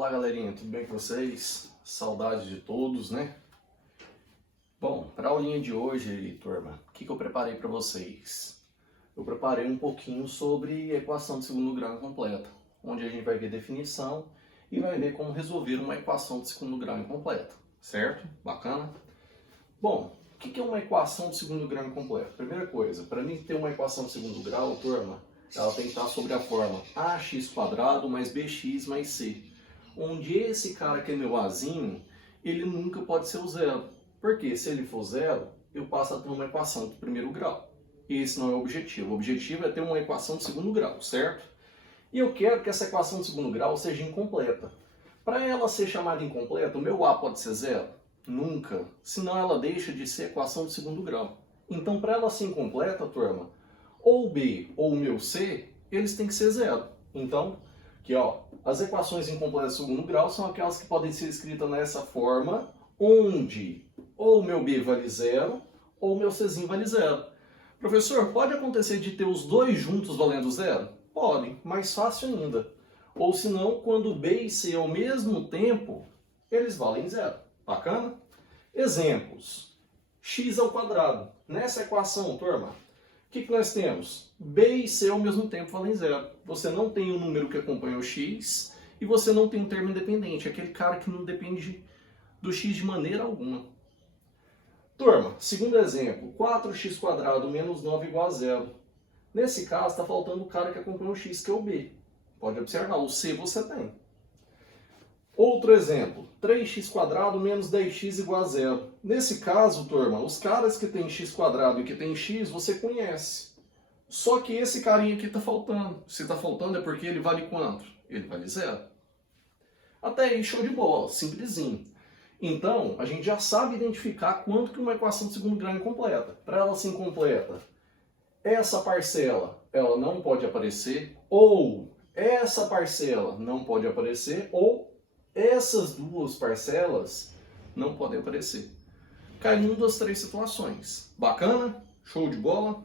Olá galerinha, tudo bem com vocês? Saudade de todos, né? Bom, para a aulinha de hoje, turma, o que eu preparei para vocês? Eu preparei um pouquinho sobre a equação de segundo grau incompleta, onde a gente vai ver definição e vai ver como resolver uma equação de segundo grau incompleta, certo? Bacana? Bom, o que é uma equação de segundo grau incompleta? Primeira coisa, para mim ter uma equação de segundo grau, turma, ela tem que estar sobre a forma ax² mais bx mais c, onde esse cara que é meu azinho, ele nunca pode ser o zero. Porque se ele for zero, eu passo a ter uma equação de primeiro grau. Esse não é o objetivo. O objetivo é ter uma equação de segundo grau, certo? E eu quero que essa equação de segundo grau seja incompleta. Para ela ser chamada incompleta, o meu a pode ser zero? Nunca. Senão ela deixa de ser equação de segundo grau. Então, para ela ser incompleta, turma, ou o b ou o meu c, eles têm que ser zero. Então, aqui ó, as equações incompletas de segundo grau são aquelas que podem ser escritas nessa forma, onde ou o meu b vale zero, ou o meu czinho vale zero. Professor, pode acontecer de ter os dois juntos valendo zero? Pode, mais fácil ainda. Ou se não, quando b e c ao mesmo tempo, eles valem zero. Bacana? Exemplos. x². Nessa equação, turma, o que nós temos? B e C ao mesmo tempo valem zero. Você não tem um número que acompanha o x e você não tem um termo independente, aquele cara que não depende do x de maneira alguma. Turma, segundo exemplo, 4x² menos 9 igual a zero. Nesse caso, está faltando o cara que acompanha o x, que é o b. Pode observar, o c você tem. Outro exemplo, 3x² menos 10x igual a zero. Nesse caso, turma, os caras que tem x² e que tem x, você conhece. Só que esse carinha aqui está faltando. Se está faltando é porque ele vale quanto? Ele vale zero. Até aí, show de bola, simplesinho. Então, a gente já sabe identificar quanto que uma equação de segundo grau é incompleta. Para ela ser incompleta, essa parcela ela não pode aparecer, ou essa parcela não pode aparecer, ou essas duas parcelas não podem aparecer. Cai numa das três situações. Bacana? Show de bola?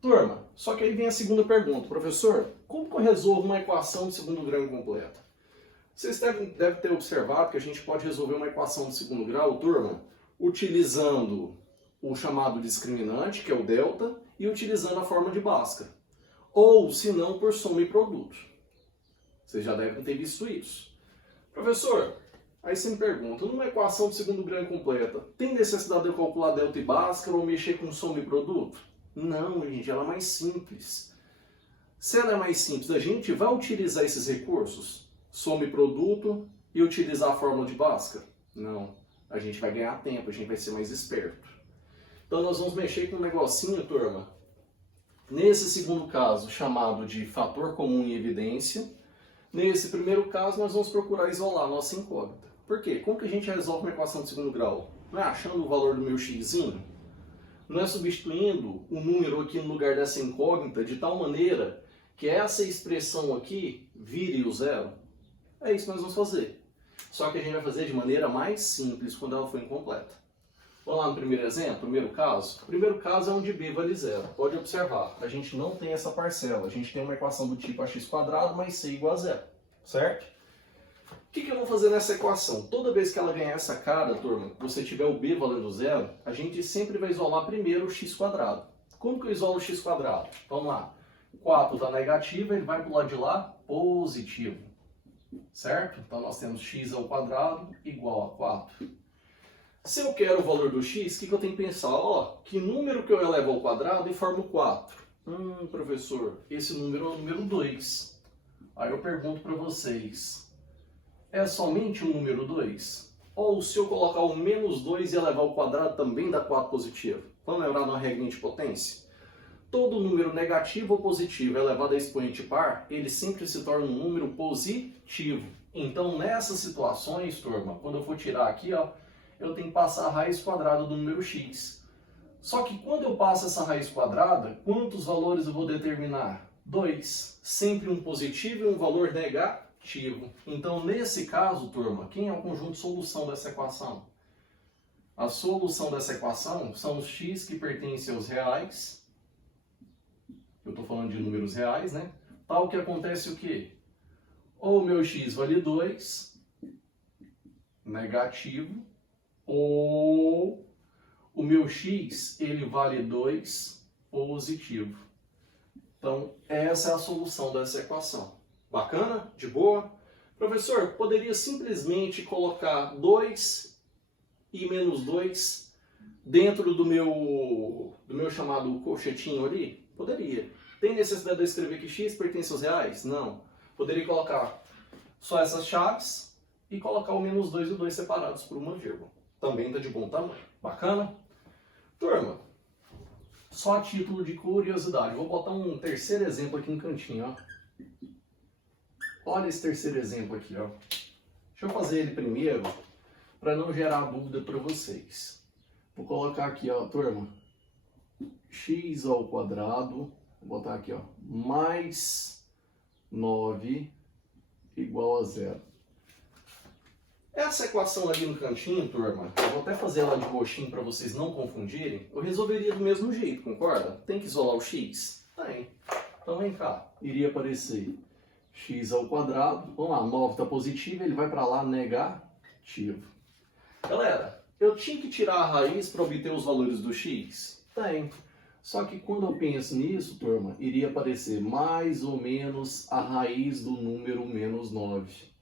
Turma, só que aí vem a segunda pergunta. Professor, como que eu resolvo uma equação de segundo grau incompleta? Vocês devem ter observado que a gente pode resolver uma equação de segundo grau, turma, utilizando o chamado discriminante, que é o delta, e utilizando a forma de Bhaskara. Ou, se não, por soma e produto. Vocês já devem ter visto isso. Professor, aí você me pergunta, numa equação de segundo grau incompleta, tem necessidade de eu calcular delta e Bhaskara ou mexer com soma e produto? Não, gente, ela é mais simples. Se ela é mais simples, a gente vai utilizar esses recursos, soma e produto, e utilizar a fórmula de Bhaskara? Não, a gente vai ganhar tempo, a gente vai ser mais esperto. Então nós vamos mexer com um negocinho, turma, nesse segundo caso, chamado de fator comum em evidência. Nesse primeiro caso, nós vamos procurar isolar a nossa incógnita. Por quê? Como que a gente resolve uma equação de segundo grau? Não é achando o valor do meu xzinho? Não é substituindo o número aqui no lugar dessa incógnita de tal maneira que essa expressão aqui vire o zero? É isso que nós vamos fazer. Só que a gente vai fazer de maneira mais simples quando ela for incompleta. Vamos lá no primeiro exemplo, primeiro caso? O primeiro caso é onde b vale zero. Pode observar, a gente não tem essa parcela. A gente tem uma equação do tipo ax² mais c igual a zero. Certo? O que eu vou fazer nessa equação? Toda vez que ela ganhar essa cara, turma, você tiver o b valendo zero, a gente sempre vai isolar primeiro o x². Como que eu isolo o x²? Vamos lá. 4 está negativo, ele vai para o lado de lá positivo. Certo? Então nós temos x² igual a 4. Se eu quero o valor do x, o que eu tenho que pensar? Ó, que número que eu elevo ao quadrado e formo 4? Professor, esse número é o número 2. Aí eu pergunto para vocês, é somente o número 2? Ou se eu colocar o menos 2 e elevar ao quadrado também dá 4 positivo? Vamos lembrar na regrinha de potência? Todo número negativo ou positivo elevado a expoente par, ele sempre se torna um número positivo. Então nessas situações, turma, quando eu for tirar aqui, ó, eu tenho que passar a raiz quadrada do número x. Só que quando eu passo essa raiz quadrada, quantos valores eu vou determinar? 2. Sempre um positivo e um valor negativo. Então, nesse caso, turma, quem é o conjunto de solução dessa equação? A solução dessa equação são os x que pertencem aos reais. Eu estou falando de números reais, né? Tal que acontece o quê? Ou o meu x vale 2, negativo ou o meu x ele vale 2 positivo. Então, essa é a solução dessa equação. Bacana? De boa? Professor, poderia simplesmente colocar 2 e menos 2 dentro do meu chamado colchetinho ali? Poderia. Tem necessidade de eu escrever que x pertence aos reais? Não. Poderia colocar só essas chaves e colocar o menos 2 e o 2 separados por uma vírgula. Também está de bom tamanho. Bacana? Turma, só a título de curiosidade, vou botar um terceiro exemplo aqui no cantinho, ó. Olha esse terceiro exemplo aqui, ó. Deixa eu fazer ele primeiro, para não gerar dúvida para vocês. Vou colocar aqui, ó, turma, x ao quadrado, vou botar aqui, ó, mais 9 igual a 0. Essa equação ali no cantinho, turma, eu vou até fazer ela de roxinho para vocês não confundirem, eu resolveria do mesmo jeito, concorda? Tem que isolar o x? Tem. Então vem cá, iria aparecer x ao quadrado, vamos lá, 9 está positivo, ele vai para lá negativo. Galera, eu tinha que tirar a raiz para obter os valores do x? Tem. Só que quando eu penso nisso, turma, iria aparecer mais ou menos a raiz do número menos 9.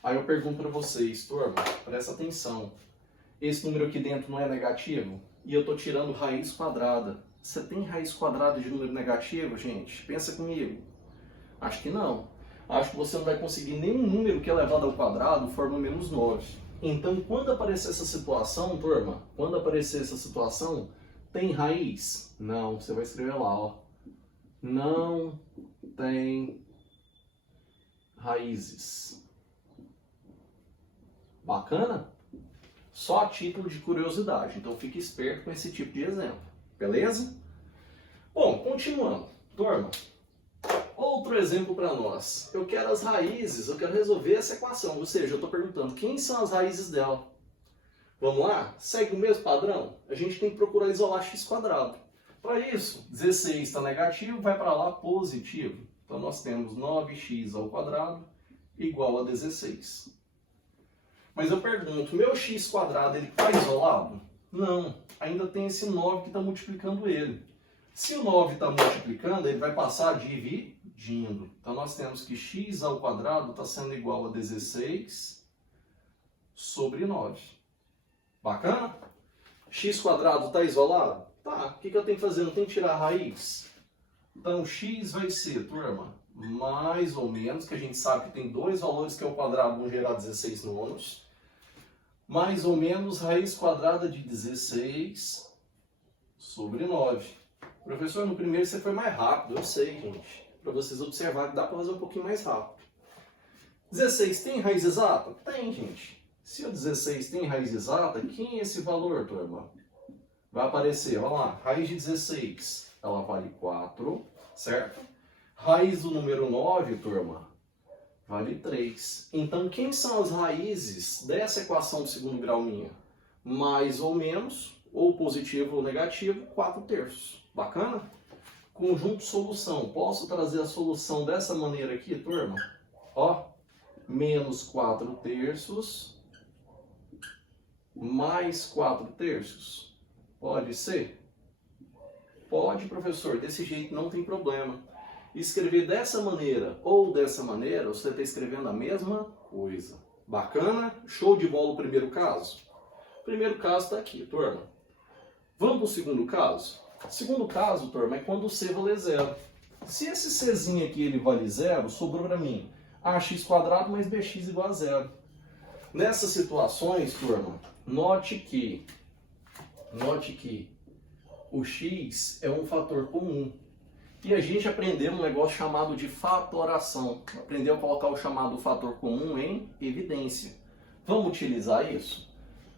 Aí eu pergunto para vocês, turma, presta atenção. Esse número aqui dentro não é negativo? E eu estou tirando raiz quadrada. Você tem raiz quadrada de número negativo, gente? Pensa comigo. Acho que não. Acho que você não vai conseguir nenhum número que é elevado ao quadrado forma menos 9. Então, quando aparecer essa situação, turma, quando aparecer essa situação, tem raiz? Não. Você vai escrever lá, ó. Não tem raízes. Bacana? Só a título de curiosidade, então fique esperto com esse tipo de exemplo, beleza? Bom, continuando. Turma, outro exemplo para nós. Eu quero as raízes, eu quero resolver essa equação, ou seja, eu estou perguntando quem são as raízes dela. Vamos lá? Segue o mesmo padrão? A gente tem que procurar isolar x². Para isso, 16 está negativo, vai para lá positivo. Então nós temos 9x² igual a 16. Mas eu pergunto, meu x² ele está isolado? Não, ainda tem esse 9 que está multiplicando ele. Se o 9 está multiplicando, ele vai passar dividindo. Então nós temos que x² está sendo igual a 16 sobre 9. Bacana? x² está isolado? Tá, o que eu tenho que fazer? Não tenho que tirar a raiz? Então x vai ser, turma, mais ou menos, que a gente sabe que tem dois valores que é o quadrado vão gerar 16 nonos. Mais ou menos raiz quadrada de 16 sobre 9. Professor, no primeiro você foi mais rápido, eu sei, gente. Para vocês observarem que dá para fazer um pouquinho mais rápido. 16 tem raiz exata? Tem, gente. Se o 16 tem raiz exata, quem é esse valor, turma? Vai aparecer, olha lá, raiz de 16, ela vale 4, certo? Raiz do número 9, turma, vale 3. Então, quem são as raízes dessa equação de segundo grau minha? Mais ou menos, ou positivo ou negativo, 4/3. Bacana? Conjunto solução. Posso trazer a solução dessa maneira aqui, turma? Ó, menos 4/3 mais 4/3. Pode ser? Pode, professor. Desse jeito não tem problema. Escrever dessa maneira ou dessa maneira, você está escrevendo a mesma coisa. Bacana? Show de bola o primeiro caso? O primeiro caso está aqui, turma. Vamos para o segundo caso? O segundo caso, turma, é quando o C vale 0. Se esse Czinho aqui ele vale 0, sobrou para mim ax² mais bx igual a 0. Nessas situações, turma, note que o x é um fator comum. E a gente aprendeu um negócio chamado de fatoração. Aprendeu a colocar o chamado fator comum em evidência. Vamos utilizar isso?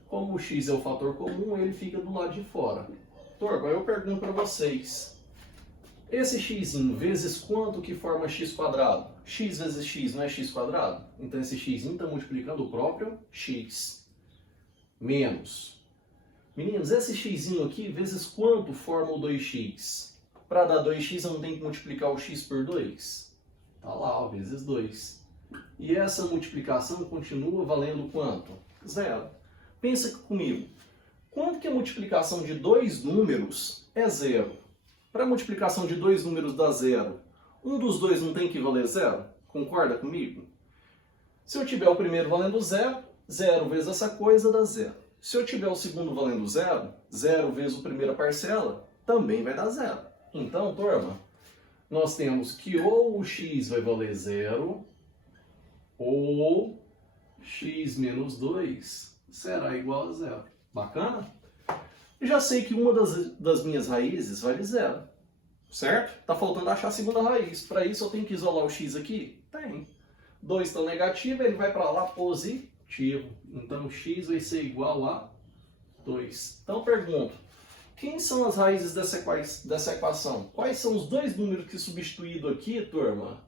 Como o x é o fator comum, ele fica do lado de fora. Turma, eu pergunto para vocês. Esse x vezes quanto que forma x²? X vezes x não é x²? Então esse x está multiplicando o próprio x. Menos. Meninos, esse x aqui vezes quanto forma o 2x? Para dar 2x eu não tenho que multiplicar o x por 2? Tá lá, ó, vezes 2. E essa multiplicação continua valendo quanto? Zero. Pensa comigo. Quanto que a multiplicação de dois números é zero? Para a multiplicação de dois números dá zero, um dos dois não tem que valer zero? Concorda comigo? Se eu tiver o primeiro valendo zero, zero vezes essa coisa dá zero. Se eu tiver o segundo valendo zero, zero vezes a primeira parcela, também vai dar zero. Então, turma, nós temos que ou o x vai valer zero, ou x menos 2 será igual a zero. Bacana? Já sei que uma das minhas raízes vale zero, certo? Tá faltando achar a segunda raiz. Para isso eu tenho que isolar o x aqui? Tem. 2 está negativo, ele vai para lá positivo. Então x vai ser igual a 2. Então eu pergunto, quem são as raízes dessa equação? Quais são os dois números que substituído aqui, turma,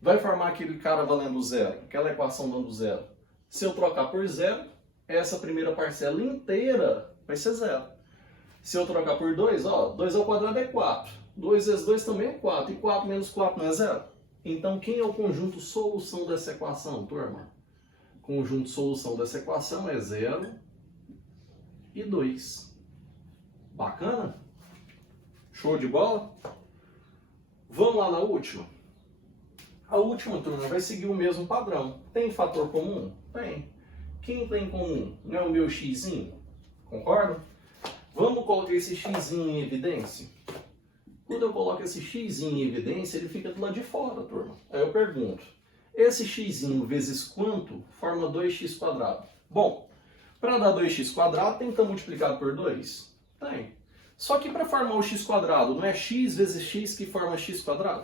vai formar aquele cara valendo zero, aquela equação dando zero? Se eu trocar por zero, essa primeira parcela inteira vai ser zero. Se eu trocar por 2, ó, 2 ao quadrado é 4. 2 vezes 2 também é 4. E 4 menos 4 não é zero? Então, quem é o conjunto solução dessa equação, turma? Conjunto solução dessa equação é 0 e 2. Bacana? Show de bola? Vamos lá na última? A última, turma, vai seguir o mesmo padrão. Tem fator comum? Tem. Quem tem em comum? Não é o meu xzinho? Concordo? Vamos colocar esse xzinho em evidência? Quando eu coloco esse xzinho em evidência, ele fica do lado de fora, turma. Aí eu pergunto, esse xzinho vezes quanto forma 2x²? Bom, para dar 2x², tem que estar multiplicado por 2? Tem. Só que para formar o x², não é x vezes x que forma x²?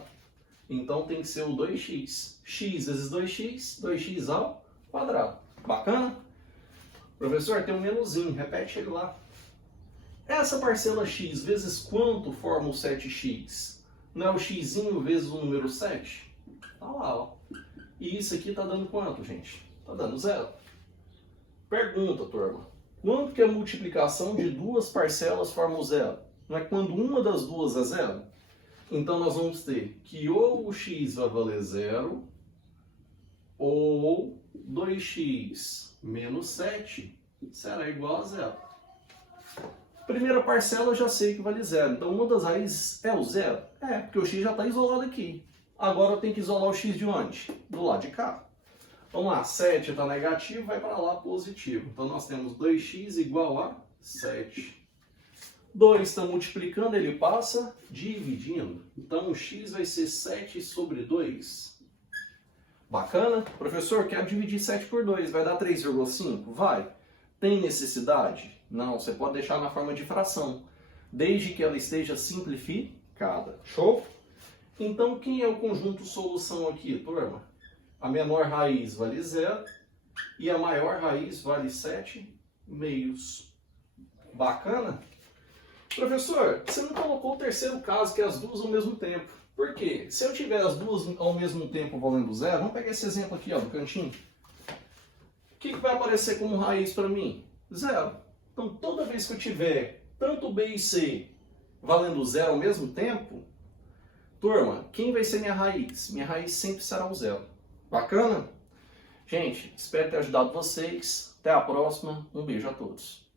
Então tem que ser o 2x. X vezes 2x, 2x ao quadrado. Bacana? Professor, tem um menuzinho, repete ele lá. Essa parcela x vezes quanto forma o 7x? Não é o xzinho vezes o número 7? Tá lá, ó. E isso aqui tá dando quanto, gente? Tá dando zero. Pergunta, turma. Quanto que a multiplicação de duas parcelas forma o zero? Não é quando uma das duas é zero? Então nós vamos ter que ou o x vai valer zero, ou 2x menos 7 será igual a zero. Primeira parcela eu já sei que vale zero. Então uma das raízes é o zero? É, porque o x já está isolado aqui. Agora eu tenho que isolar o x de onde? Do lado de cá. Vamos lá, 7 está negativo, vai para lá positivo. Então nós temos 2x igual a 7. 2 está multiplicando, ele passa dividindo. Então o x vai ser 7 sobre 2. Bacana? Professor, quero dividir 7 por 2. Vai dar 3,5? Vai. Tem necessidade? Não, você pode deixar na forma de fração, desde que ela esteja simplificada. Show? Então, quem é o conjunto solução aqui, turma? A menor raiz vale 0 e a maior raiz vale 7 meios. Bacana? Professor, você não colocou o terceiro caso, que é as duas ao mesmo tempo. Por quê? Se eu tiver as duas ao mesmo tempo valendo 0, vamos pegar esse exemplo aqui, ó, do cantinho. O que vai aparecer como raiz para mim? 0. Então, toda vez que eu tiver tanto B e C valendo 0 ao mesmo tempo, turma, quem vai ser minha raiz? Minha raiz sempre será o 0. Bacana? Gente, espero ter ajudado vocês. Até a próxima. Um beijo a todos.